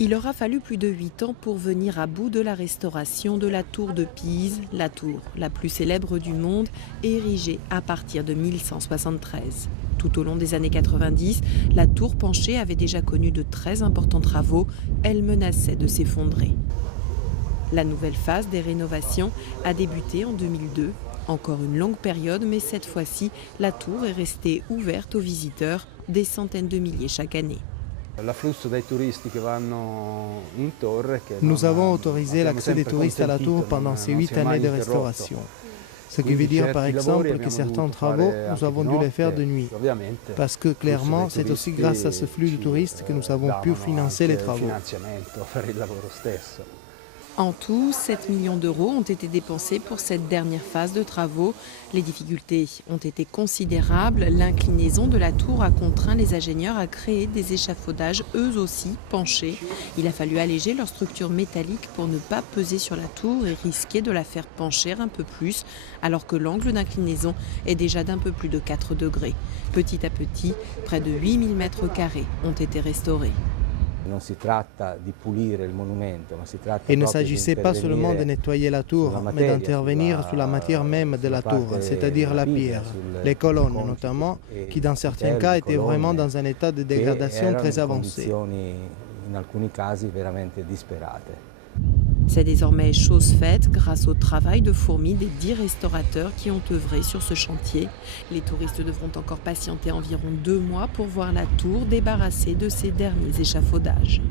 Il aura fallu plus de 8 ans pour venir à bout de la restauration de la tour de Pise, la tour la plus célèbre du monde, érigée à partir de 1173. Tout au long des années 90, la tour penchée avait déjà connu de très importants travaux. Elle menaçait de s'effondrer. La nouvelle phase des rénovations a débuté en 2002. Encore une longue période, mais cette fois-ci, la tour est restée ouverte aux visiteurs, des centaines de milliers chaque année. Nous avons autorisé l'accès des touristes à la tour pendant ces 8 années de restauration. Ce qui veut dire par exemple que certains travaux, nous avons dû les faire de nuit. Parce que clairement, c'est aussi grâce à ce flux de touristes que nous avons pu financer les travaux. En tout, 7 millions d'euros ont été dépensés pour cette dernière phase de travaux. Les difficultés ont été considérables. L'inclinaison de la tour a contraint les ingénieurs à créer des échafaudages, eux aussi penchés. Il a fallu alléger leur structure métallique pour ne pas peser sur la tour et risquer de la faire pencher un peu plus, alors que l'angle d'inclinaison est déjà d'un peu plus de 4 degrés. Petit à petit, près de 8000 mètres carrés ont été restaurés. Il ne s'agissait pas seulement de nettoyer la tour, mais d'intervenir sur la matière même de la tour, c'est-à-dire la pierre, les colonnes notamment, qui dans certains cas étaient vraiment dans un état de dégradation très avancé. C'est désormais chose faite grâce au travail de fourmi des 10 restaurateurs qui ont œuvré sur ce chantier. Les touristes devront encore patienter environ 2 mois pour voir la tour débarrassée de ses derniers échafaudages.